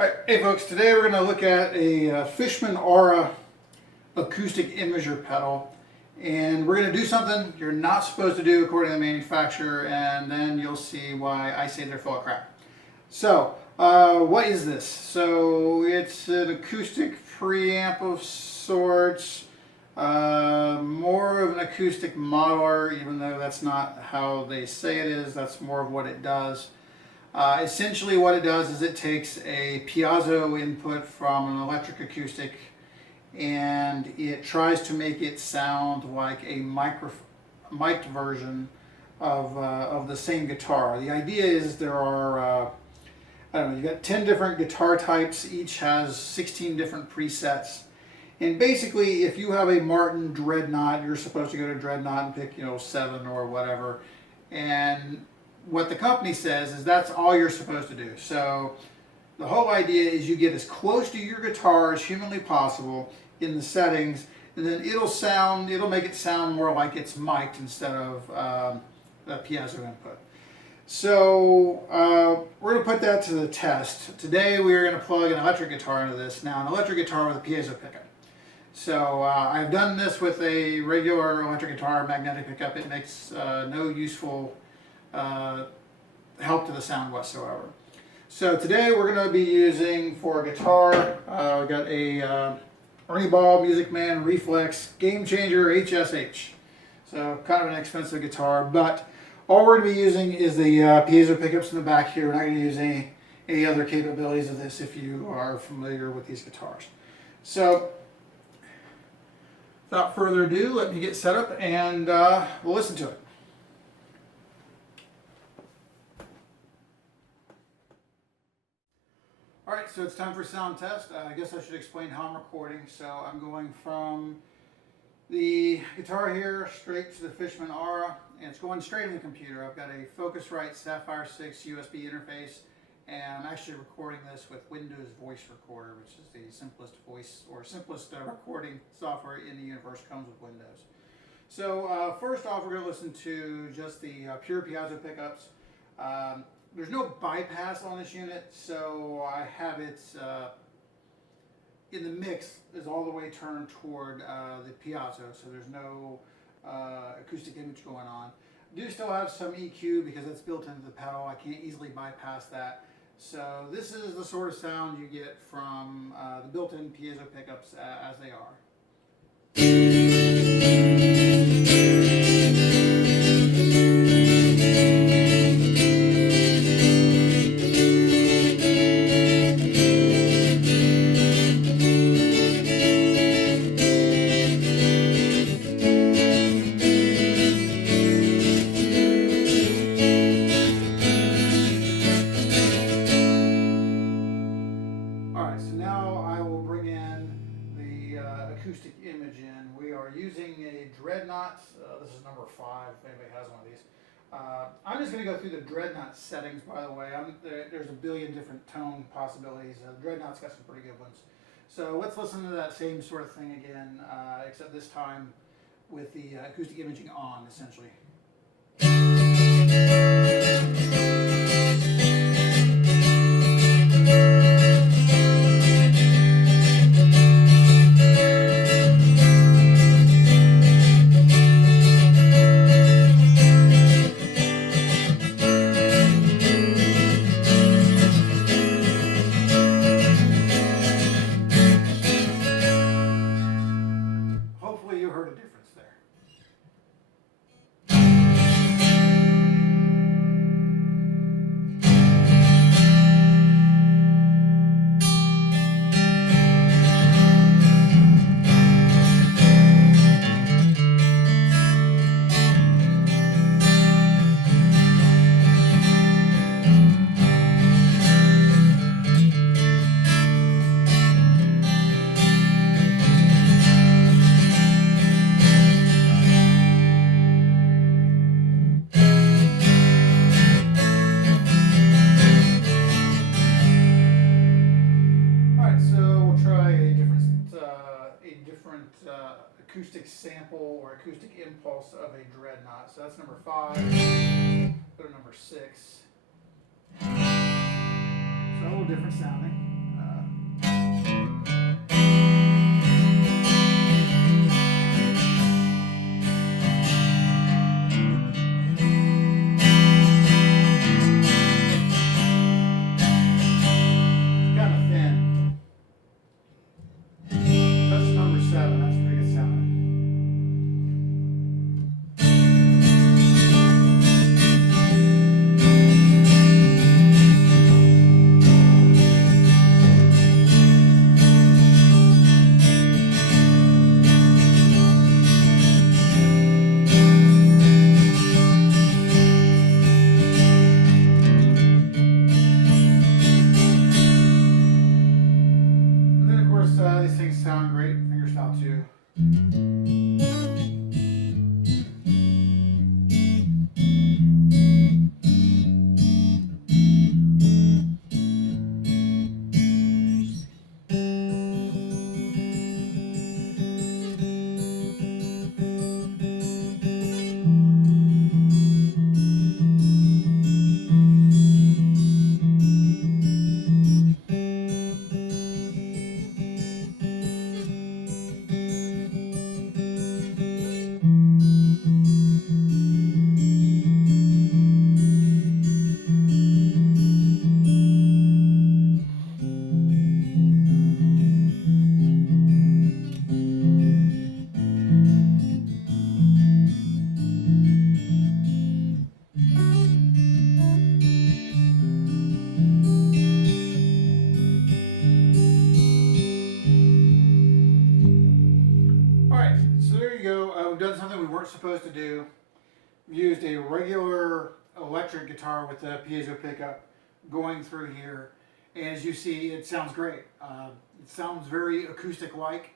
Alright, hey folks, today we're going to look at a Fishman Aura acoustic imager pedal, and we're going to do something you're not supposed to do according to the manufacturer, and then you'll see why I say they're full of crap. So, what is this? So, it's an acoustic preamp of sorts, more of an acoustic modeler, even though that's not how they say it is, that's more of what it does. Essentially what it does is it takes a piezo input from an electric acoustic and it tries to make it sound like a mic'd version of the same guitar. The idea is there are, I don't know, you've got 10 different guitar types, each has 16 different presets. And basically, if you have a Martin Dreadnought, you're supposed to go to Dreadnought and pick, 7 or whatever. And what the company says is that's all you're supposed to do. So the whole idea is you get as close to your guitar as humanly possible in the settings, and then it'll make it sound more like it's mic'd instead of a piezo input. So we're going to put that to the test. Today we're going to plug an electric guitar into this. Now, an electric guitar with a piezo pickup. So I've done this with a regular electric guitar magnetic pickup. It makes no useful help to the sound whatsoever. So today we're going to be using, for a guitar, we've got a Ernie Musicman Reflex Gamechanger HSH. So kind of an expensive guitar, but all we're going to be using is the piezo pickups in the back here. We're not going to use any other capabilities of this if you are familiar with these guitars. So without further ado, let me get set up and we'll listen to it. Alright, so it's time for sound test. I guess I should explain how I'm recording. So I'm going from the guitar here straight to the Fishman Aura, and it's going straight in the computer. I've got a Focusrite Sapphire 6 USB interface, and I'm actually recording this with Windows Voice Recorder, which is the simplest recording software in the universe, comes with Windows. So first off, we're going to listen to just the pure piezo pickups. There's no bypass on this unit, so I have it in the mix is all the way turned toward the piezo, so there's no acoustic image going on. I do still have some EQ because it's built into the pedal. I can't easily bypass that. So this is the sort of sound you get from the built-in piezo pickups as they are. Acoustic image in. We are using a Dreadnought. This is number 5, if anybody has one of these. I'm just going to go through the Dreadnought settings, by the way. There's a billion different tone possibilities. Dreadnought's got some pretty good ones. So let's listen to that same sort of thing again, except this time with the acoustic imaging on, essentially. Hopefully you heard a difference there. Acoustic sample or acoustic impulse of a Dreadnought. So that's number 5. Go to number 6. So a little different sounding. sound great fingerstyle too. Alright, so there you go. We've done something we weren't supposed to do. We used a regular electric guitar with a piezo pickup going through here. And as you see, it sounds great. It sounds very acoustic-like.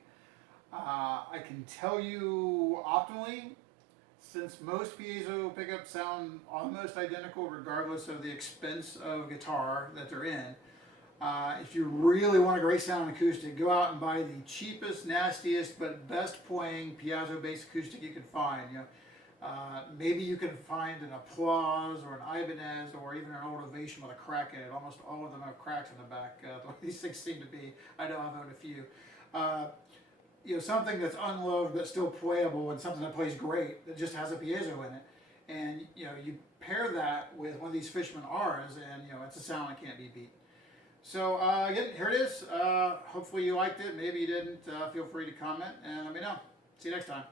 I can tell you optimally, since most piezo pickups sound almost identical regardless of the expense of guitar that they're in, if you really want a great sound acoustic, go out and buy the cheapest, nastiest, but best playing piezo-based acoustic you can find. You know, maybe you can find an Applause or an Ibanez or even an old Ovation with a crack in it. Almost all of them have cracks in the back. The way these things seem to be. I know I've owned a few. You know, something that's unloved but still playable, and something that plays great that just has a piezo in it. And you know, you pair that with one of these Fishman Auras, and you know, it's a sound that can't be beat. So again, here it is. Hopefully you liked it. Maybe you didn't. Feel free to comment and let me know. See you next time.